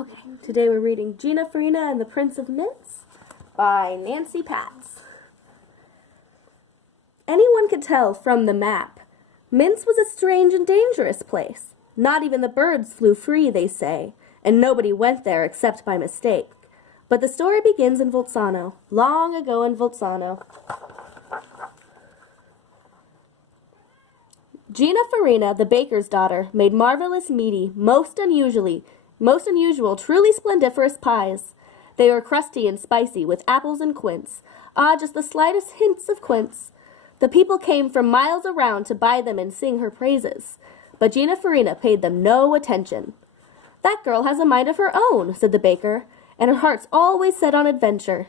Okay, today we're reading Gina, Farina, and the Prince of Mintz by Nancy Patz. Anyone could tell from the map. Mintz was a strange and dangerous place. Not even the birds flew free, they say, and nobody went there except by mistake. But the story begins in Volzano, long ago in Volzano. Gina Farina, the baker's daughter, made marvelous, meaty, most unusual, truly splendiferous pies. They were crusty and spicy, with apples and quince. Ah, just the slightest hints of quince. The people came from miles around to buy them and sing her praises. But Gina Farina paid them no attention. "That girl has a mind of her own," said the baker, "and her heart's always set on adventure."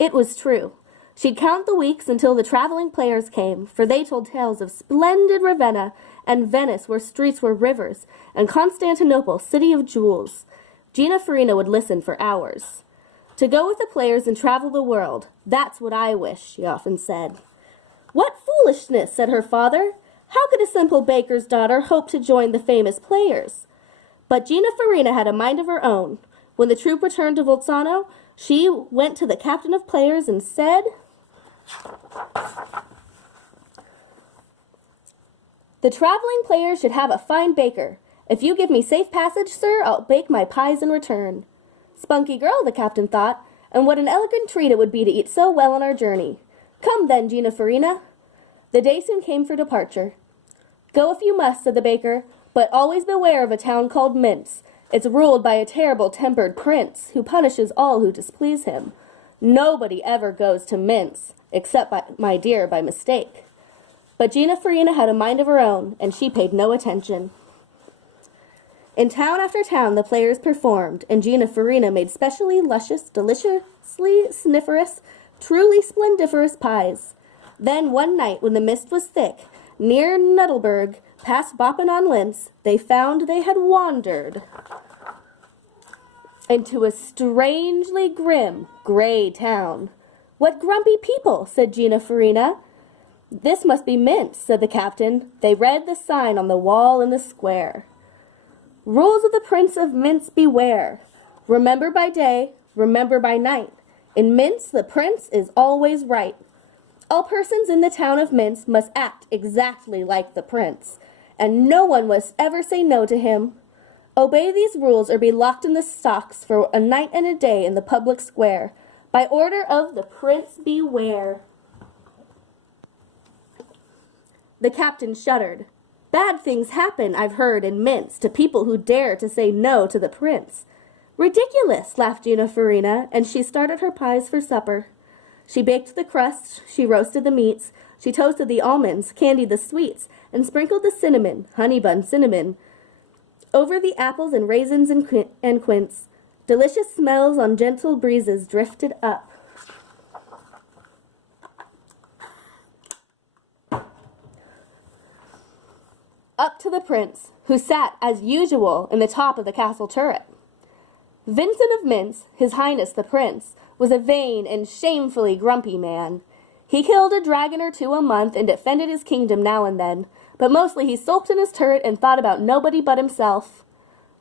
It was true. She'd count the weeks until the traveling players came, for they told tales of splendid Ravenna, and Venice, where streets were rivers, and Constantinople, city of jewels. Gina Farina would listen for hours. "To go with the players and travel the world, that's what I wish," she often said. "What foolishness," said her father. "How could a simple baker's daughter hope to join the famous players?" But Gina Farina had a mind of her own. When the troupe returned to Volzano, she went to the captain of players and said, "The traveling players should have a fine baker. If you give me safe passage, sir, I'll bake my pies in return." Spunky girl, the captain thought, and what an elegant treat it would be to eat so well on our journey. "Come then, Gina Farina." The day soon came for departure. "Go if you must," said the baker, "but always beware of a town called Mintz. It's ruled by a terrible-tempered prince who punishes all who displease him. Nobody ever goes to Mintz, except, my dear, by mistake." But Gina Farina had a mind of her own, and she paid no attention. In town after town the players performed, and Gina Farina made specially luscious, deliciously snifferous, truly splendiferous pies. Then one night, when the mist was thick, near Nudelberg, past Boppen on Linz, they found they had wandered into a strangely grim, gray town. "What grumpy people," said Gina Farina. "This must be Mintz," said the captain. They read the sign on the wall in the square. "Rules of the Prince of Mintz beware. Remember by day, remember by night. In Mintz the prince is always right. All persons in the town of Mintz must act exactly like the prince, and no one must ever say no to him. Obey these rules or be locked in the stocks for a night and a day in the public square. By order of the prince beware." The captain shuddered. "Bad things happen, I've heard, in Mintz to people who dare to say no to the prince." "Ridiculous," laughed Gina Farina, and she started her pies for supper. She baked the crust, she roasted the meats, she toasted the almonds, candied the sweets, and sprinkled the cinnamon, honey bun cinnamon, over the apples and raisins and quince. Delicious smells on gentle breezes drifted up. Up to the prince, who sat, as usual, in the top of the castle turret. Vincent of Mintz, His Highness the Prince, was a vain and shamefully grumpy man. He killed a dragon or two a month and defended his kingdom now and then, but mostly he sulked in his turret and thought about nobody but himself.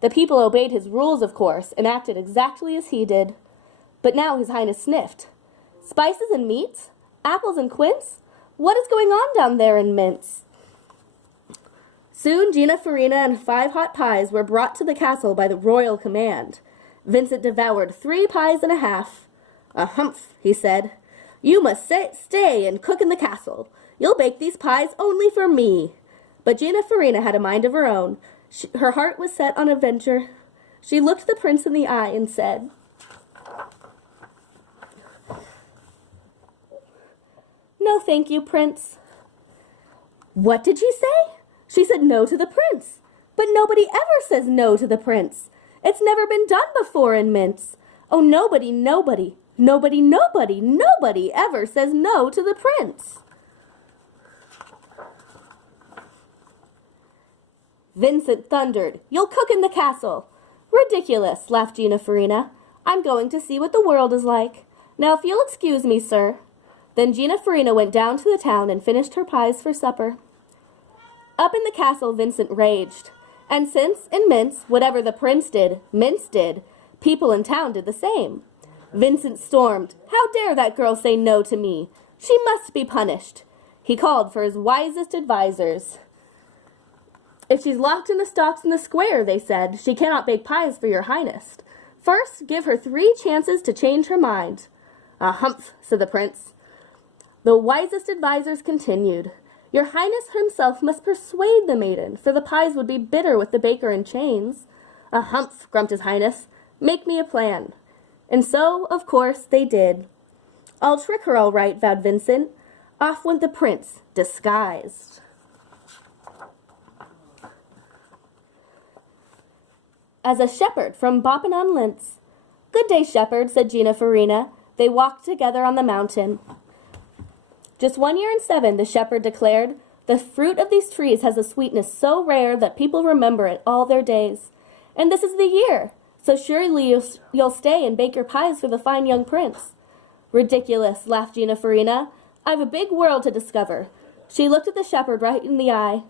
The people obeyed his rules, of course, and acted exactly as he did. But now His Highness sniffed. "Spices and meats? Apples and quince? What is going on down there in Mintz?" Soon Gina Farina and 5 hot pies were brought to the castle by the royal command. Vincent devoured 3 pies and a half. "A humph," he said. "You must stay and cook in the castle. You'll bake these pies only for me." But Gina Farina had a mind of her own. Her heart was set on adventure. She looked the prince in the eye and said, "No, thank you, prince." "What did she say?" "She said no to the prince. But nobody ever says no to the prince. It's never been done before in Mintz. Oh, nobody ever says no to the prince." Vincent thundered, "You'll cook in the castle." "Ridiculous," laughed Gina Farina. "I'm going to see what the world is like. Now, if you'll excuse me, sir." Then Gina Farina went down to the town and finished her pies for supper. Up in the castle, Vincent raged. And since, in Mintz, whatever the prince did, Mintz did, People in town did the same. Vincent stormed, "How dare that girl say no to me? She must be punished." He called for his wisest advisers. "If she's locked in the stocks in the square," they said, "she cannot bake pies for your highness. First, give her 3 chances to change her mind." "Humph," said the prince. The wisest advisers continued, "Your highness himself must persuade the maiden, for the pies would be bitter with the baker in chains." "Humph," grumped his highness. "Make me a plan." And so, of course, they did. "I'll trick her all right," vowed Vincent. Off went the prince, disguised. As a shepherd from Boppin on Lintz. "Good day, shepherd," said Gina Farina. They walked together on the mountain. "Just 1 year and 7, the shepherd declared. "The fruit of these trees has a sweetness so rare that people remember it all their days. And this is the year, so surely you'll stay and bake your pies for the fine young prince." "Ridiculous," laughed Gina Farina. "I've a big world to discover." She looked at the shepherd right in the eye.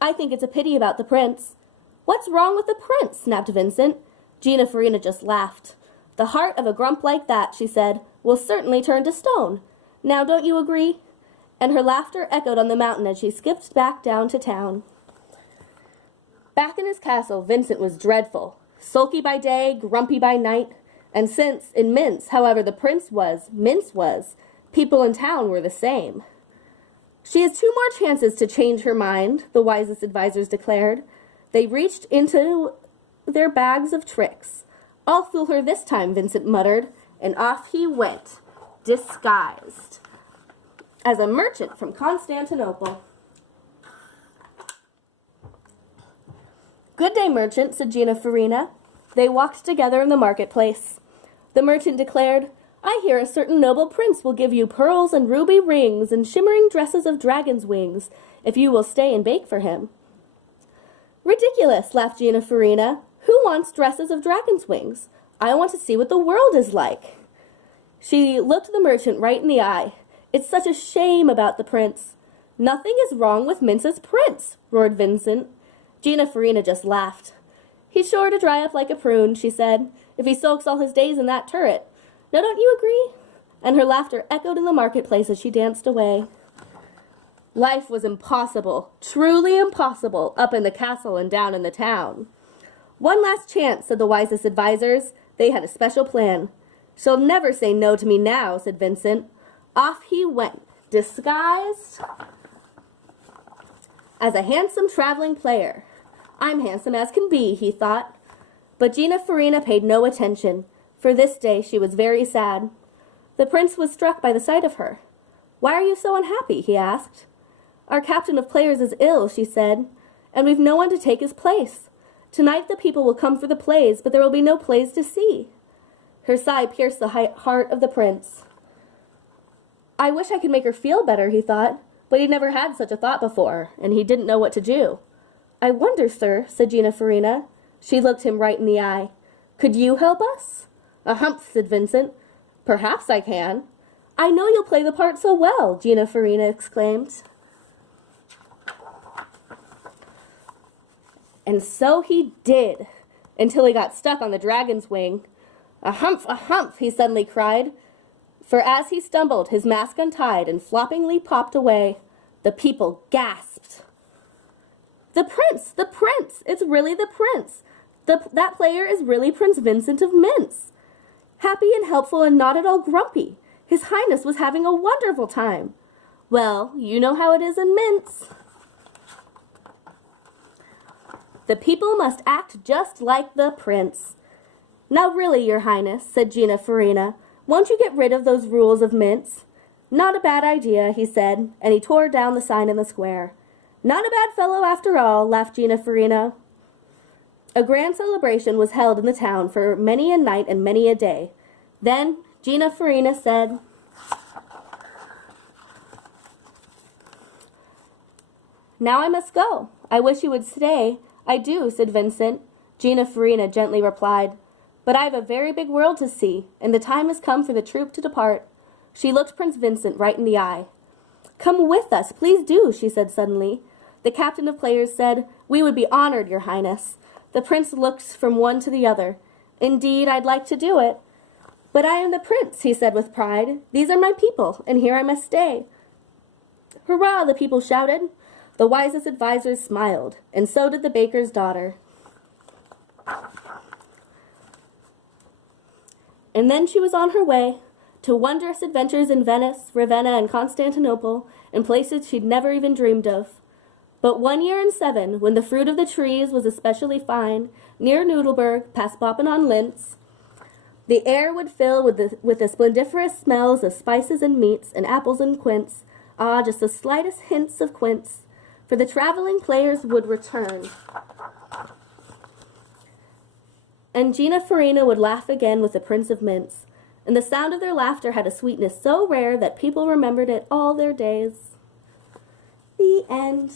"I think it's a pity about the prince." "What's wrong with the prince?" snapped Vincent. Gina Farina just laughed. "The heart of a grump like that," she said, "will certainly turn to stone. Now don't you agree?" And her laughter echoed on the mountain as she skipped back down to town. Back in his castle, Vincent was dreadful. Sulky by day, grumpy by night. And since, in Mintz, however the prince was, Mintz was, people in town were the same. "She has 2 more chances to change her mind," the wisest advisers declared. They reached into their bags of tricks. "I'll fool her this time," Vincent muttered, and off he went, disguised as a merchant from Constantinople. "Good day, merchant," said Gina Farina. They walked together in the marketplace. The merchant declared, "I hear a certain noble prince will give you pearls and ruby rings and shimmering dresses of dragon's wings if you will stay and bake for him." "Ridiculous," laughed Gina Farina. "Who wants dresses of dragon's wings? I want to see what the world is like." She looked the merchant right in the eye. "It's such a shame about the prince." "Nothing is wrong with Mintz's prince," roared Vincent. Gina Farina just laughed. "He's sure to dry up like a prune," she said, "if he sulks all his days in that turret. Now don't you agree?" And her laughter echoed in the marketplace as she danced away. Life was impossible, truly impossible, up in the castle and down in the town. "One last chance," said the wisest advisers. They had a special plan. "She'll never say no to me now," said Vincent. Off he went, disguised as a handsome traveling player. "I'm handsome as can be," he thought. But Gina Farina paid no attention, for this day she was very sad. The prince was struck by the sight of her. "Why are you so unhappy?" he asked. "Our captain of players is ill," she said, "and we've no one to take his place. Tonight the people will come for the plays, but there will be no plays to see." Her sigh pierced the heart of the prince. "I wish I could make her feel better," he thought, but he'd never had such a thought before, and he didn't know what to do. "I wonder, sir," said Gina Farina. She looked him right in the eye. "Could you help us?" "Humph," said Vincent. "Perhaps I can." "I know you'll play the part so well," Gina Farina exclaimed. And so he did, until he got stuck on the dragon's wing. "A humph," he suddenly cried, for as he stumbled, his mask untied and floppingly popped away. The people gasped. "The prince! The prince! It's really the prince! That player is really Prince Vincent of Mintz! Happy and helpful and not at all grumpy. His Highness was having a wonderful time. Well, you know how it is in Mintz. The people must act just like the prince." "Now really, your highness," said Gina Farina, "won't you get rid of those rules of Mintz?" "Not a bad idea," he said, and he tore down the sign in the square. "Not a bad fellow after all," laughed Gina Farina. A grand celebration was held in the town for many a night and many a day. Then Gina Farina said, "Now I must go. I wish you would stay." "I do," said Vincent. Gina Farina gently replied, "But I have a very big world to see, and the time has come for the troop to depart." She looked Prince Vincent right in the eye. "Come with us, please do," she said suddenly. The captain of players said, "We would be honored, your highness." The prince looked from one to the other. Indeed, I'd like to do it. But I am the prince, he said with pride. These are my people, and here I must stay. Hurrah, the people shouted. The wisest advisers smiled, and so did the baker's daughter. And then she was on her way to wondrous adventures in Venice, Ravenna, and Constantinople, in places she'd never even dreamed of. But 1 year and 7, when the fruit of the trees was especially fine, near Nudelberg, past Boppen on Lintz, the air would fill with the splendiferous smells of spices and meats and apples and quince, just the slightest hints of quince, for the traveling players would return. And Gina Farina would laugh again with the Prince of Mintz, and the sound of their laughter had a sweetness so rare that people remembered it all their days. The end.